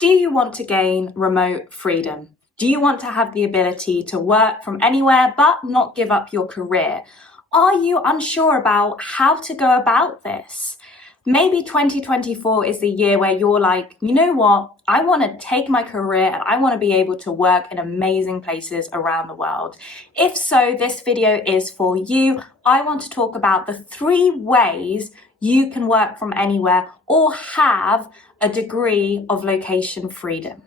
Do you want to gain remote freedom? Do you want to have the ability to work from anywhere but not give up your career? Are you unsure about how to go about this? Maybe 2024 is the year where you're like, you know what? I want to take my career and I want to be able to work in amazing places around the world. If so, this video is for you. I want to talk about the 3 ways you can work from anywhere or have a degree of location freedom.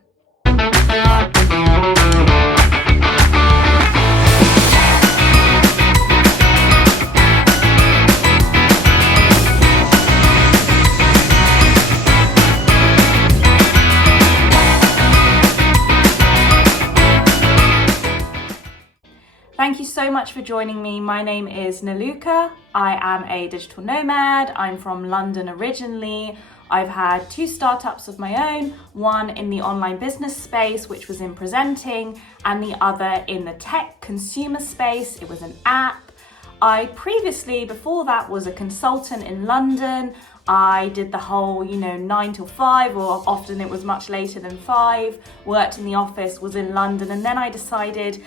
Thank you so much for joining me. My name is Naluka. I am a digital nomad. I'm from London originally. I've had 2 startups of my own, one in the online business space, which was in presenting, and the other in the tech consumer space. It was an app. I previously, before that, was a consultant in London. I did the whole, 9 till 5, or often it was much later than 5, worked in the office, was in London, and then I decided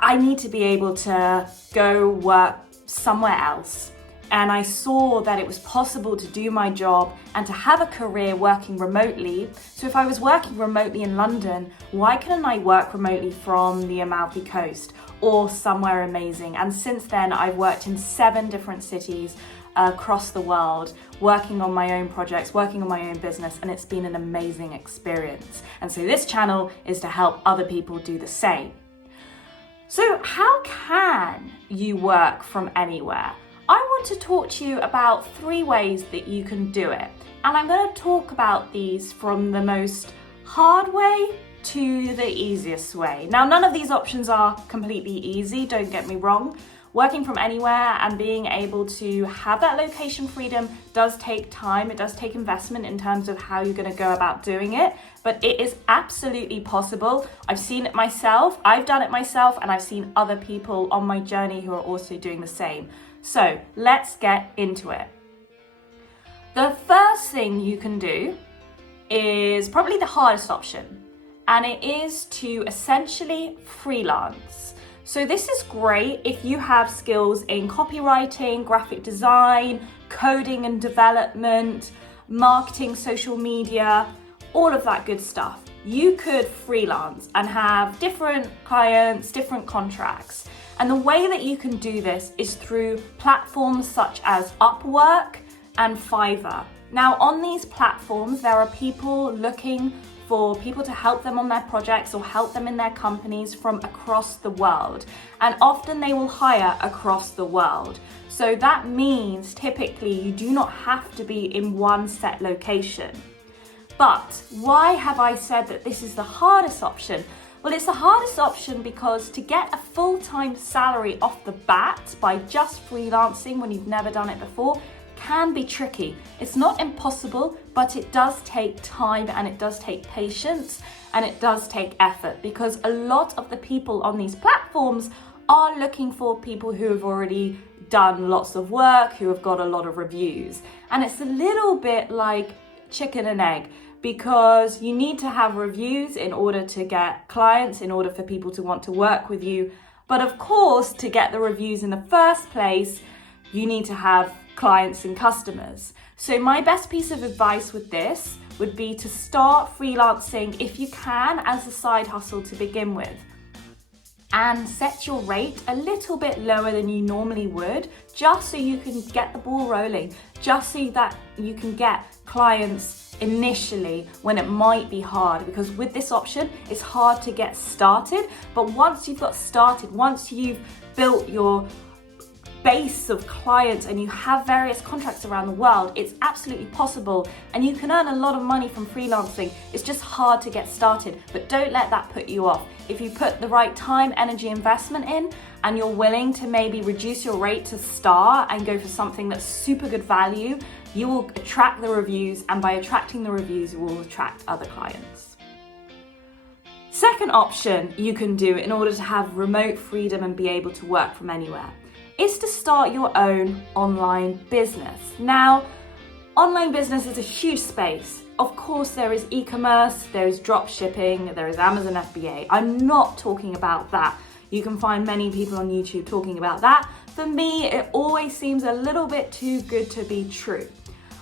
I need to be able to go work somewhere else. And I saw that it was possible to do my job and to have a career working remotely. So if I was working remotely in London, why couldn't I work remotely from the Amalfi Coast or somewhere amazing? And since then, I've worked in 7 different cities across the world, working on my own projects, working on my own business, and it's been an amazing experience. And so this channel is to help other people do the same. So how can you work from anywhere? I want to talk to you about 3 ways that you can do it. And I'm going to talk about these from the most hard way to the easiest way. Now, none of these options are completely easy, don't get me wrong. Working from anywhere and being able to have that location freedom does take time. It does take investment in terms of how you're going to go about doing it, but it is absolutely possible. I've seen it myself, I've done it myself, and I've seen other people on my journey who are also doing the same. So let's get into it. The first thing you can do is probably the hardest option, and it is to essentially freelance. So this is great if you have skills in copywriting, graphic design, coding and development, marketing, social media, all of that good stuff. You could freelance and have different clients, different contracts. And the way that you can do this is through platforms such as Upwork and Fiverr. Now, on these platforms, there are people looking for people to help them on their projects or help them in their companies from across the world. And often they will hire across the world. So that means typically you do not have to be in one set location. But why have I said that this is the hardest option? Well, it's the hardest option because to get a full-time salary off the bat by just freelancing when you've never done it before can be tricky. It's not impossible, but it does take time and it does take patience and it does take effort, because a lot of the people on these platforms are looking for people who have already done lots of work, who have got a lot of reviews. And it's a little bit like chicken and egg, because you need to have reviews in order to get clients, in order for people to want to work with you. But of course, to get the reviews in the first place, you need to have clients and customers. So my best piece of advice with this would be to start freelancing if you can as a side hustle to begin with, and set your rate a little bit lower than you normally would, just so you can get the ball rolling, just so that you can get clients initially when it might be hard. Because with this option, it's hard to get started, but once you've got started, once you've built your base of clients and you have various contracts around the world, it's absolutely possible and you can earn a lot of money from freelancing. It's just hard to get started, but don't let that put you off. If you put the right time, energy, investment in, and you're willing to maybe reduce your rate to start and go for something that's super good value, you will attract the reviews, and by attracting the reviews, you will attract other clients. Second option you can do in order to have remote freedom and be able to work from anywhere is to start your own online business. Now, online business is a huge space. Of course, there is e-commerce, there is drop shipping, there is Amazon FBA. I'm not talking about that. You can find many people on YouTube talking about that. For me, it always seems a little bit too good to be true.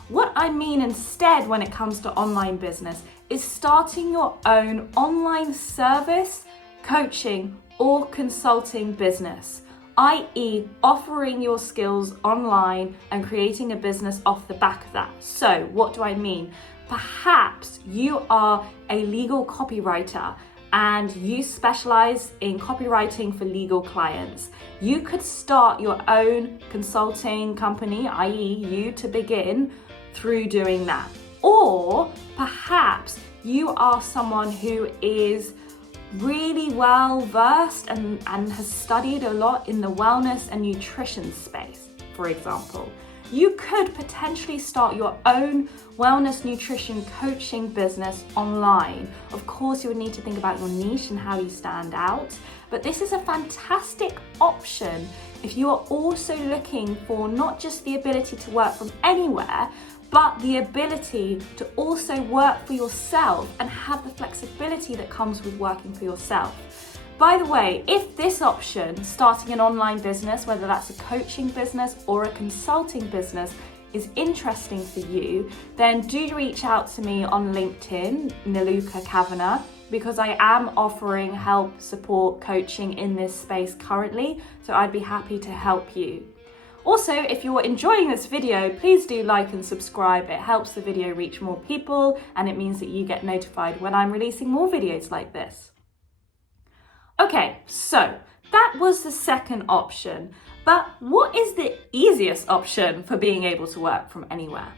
What I mean instead when it comes to online business is starting your own online service, coaching, or consulting business, i.e. offering your skills online and creating a business off the back of that. So what do I mean? Perhaps you are a legal copywriter and you specialize in copywriting for legal clients. You could start your own consulting company, i.e. you to begin through doing that. Or perhaps you are someone who is really well versed and has studied a lot in the wellness and nutrition space, for example. You could potentially start your own wellness nutrition coaching business online. Of course, you would need to think about your niche and how you stand out, but this is a fantastic option if you are also looking for not just the ability to work from anywhere, but the ability to also work for yourself and have the flexibility that comes with working for yourself. By the way, if this option, starting an online business, whether that's a coaching business or a consulting business, is interesting for you, then do reach out to me on LinkedIn, Niluka Kavanagh, because I am offering help, support, coaching in this space currently, so I'd be happy to help you. Also, if you're enjoying this video, please do like and subscribe. It helps the video reach more people and it means that you get notified when I'm releasing more videos like this. Okay, so that was the second option, but what is the easiest option for being able to work from anywhere?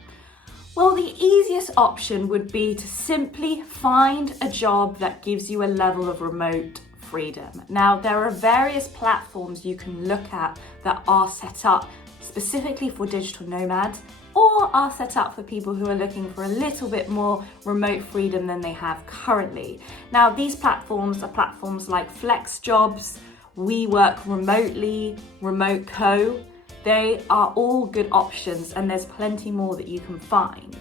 Well, the easiest option would be to simply find a job that gives you a level of remote freedom. Now, there are various platforms you can look at that are set up specifically for digital nomads or are set up for people who are looking for a little bit more remote freedom than they have currently. Now, these platforms are platforms like Flex Jobs, We Work Remotely, Remote Co. They are all good options and there's plenty more that you can find.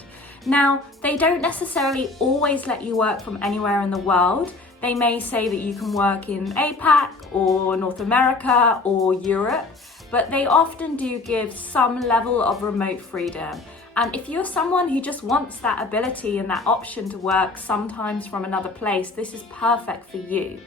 Now, they don't necessarily always let you work from anywhere in the world. They may say that you can work in APAC or North America or Europe, but they often do give some level of remote freedom. And if you're someone who just wants that ability and that option to work sometimes from another place, this is perfect for you.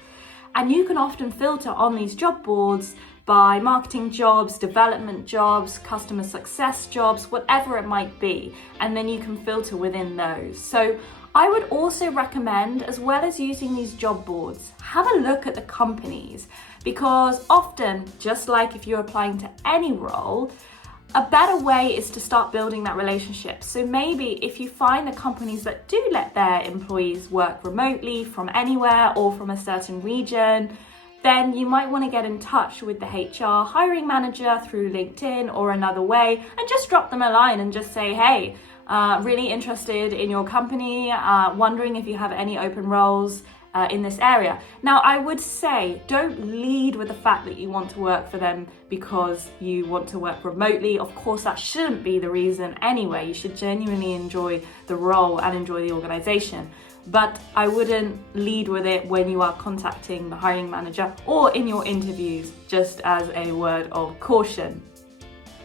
And you can often filter on these job boards by marketing jobs, development jobs, customer success jobs, whatever it might be. And then you can filter within those. So I would also recommend, as well as using these job boards, have a look at the companies, because often, just like if you're applying to any role, a better way is to start building that relationship. So maybe if you find the companies that do let their employees work remotely from anywhere or from a certain region, then you might want to get in touch with the HR hiring manager through LinkedIn or another way and just drop them a line and just say, hey, really interested in your company, wondering if you have any open roles in this area. Now, I would say don't lead with the fact that you want to work for them because you want to work remotely. Of course, that shouldn't be the reason anyway. You should genuinely enjoy the role and enjoy the organization. But I wouldn't lead with it when you are contacting the hiring manager or in your interviews, just as a word of caution.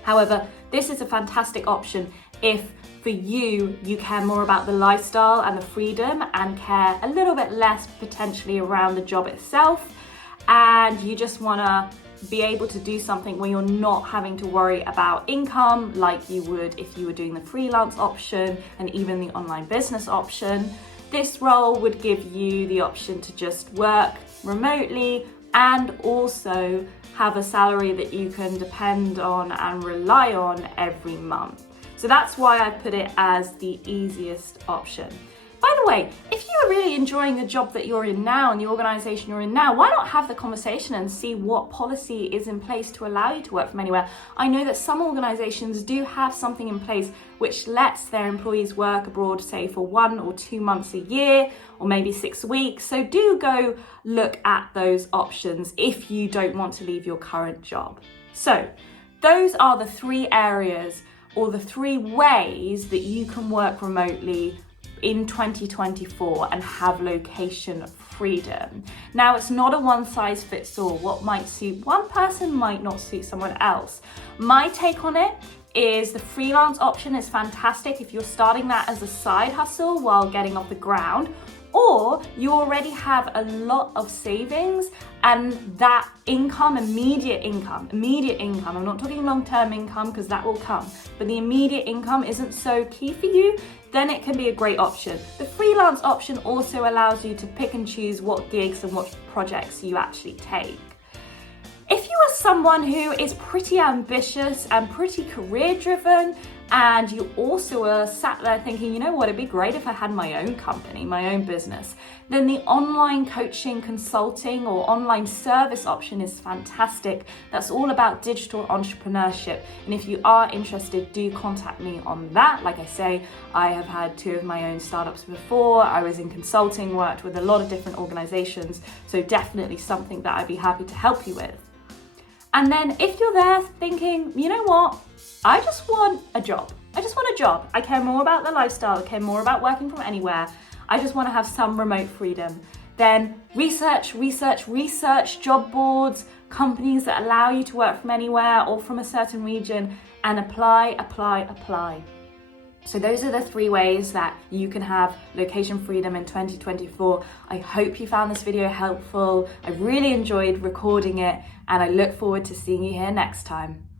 However, this is a fantastic option if for you care more about the lifestyle and the freedom and care a little bit less potentially around the job itself, and you just want to be able to do something where you're not having to worry about income like you would if you were doing the freelance option and even the online business option. This role would give you the option to just work remotely and also have a salary that you can depend on and rely on every month. So that's why I put it as the easiest option. By the way, if you are really enjoying the job that you're in now and the organization you're in now, why not have the conversation and see what policy is in place to allow you to work from anywhere? I know that some organizations do have something in place which lets their employees work abroad, say for 1 or 2 months a year, or maybe 6 weeks. So do go look at those options if you don't want to leave your current job. So those are the 3 areas or the 3 ways that you can work remotely in 2024 and have location freedom. Now, it's not a one size fits all. What might suit one person might not suit someone else. My take on it is the freelance option is fantastic if you're starting that as a side hustle while getting off the ground, or you already have a lot of savings and that income, immediate income, I'm not talking long-term income because that will come, but the immediate income isn't so key for you, then it can be a great option. The freelance option also allows you to pick and choose what gigs and what projects you actually take. If you are someone who is pretty ambitious and pretty career driven, and you also are sat there thinking, you know what, it'd be great if I had my own company, my own business, then the online coaching, consulting, or online service option is fantastic. That's all about digital entrepreneurship. And if you are interested, do contact me on that. Like I say, I have had 2 of my own startups before. I was in consulting, worked with a lot of different organizations. So definitely something that I'd be happy to help you with. And then if you're there thinking, you know what, I just want a job. I care more about the lifestyle. I care more about working from anywhere. I just want to have some remote freedom. Then research job boards, companies that allow you to work from anywhere or from a certain region, and apply. So those are the 3 ways that you can have location freedom in 2024. I hope you found this video helpful. I really enjoyed recording it, and I look forward to seeing you here next time.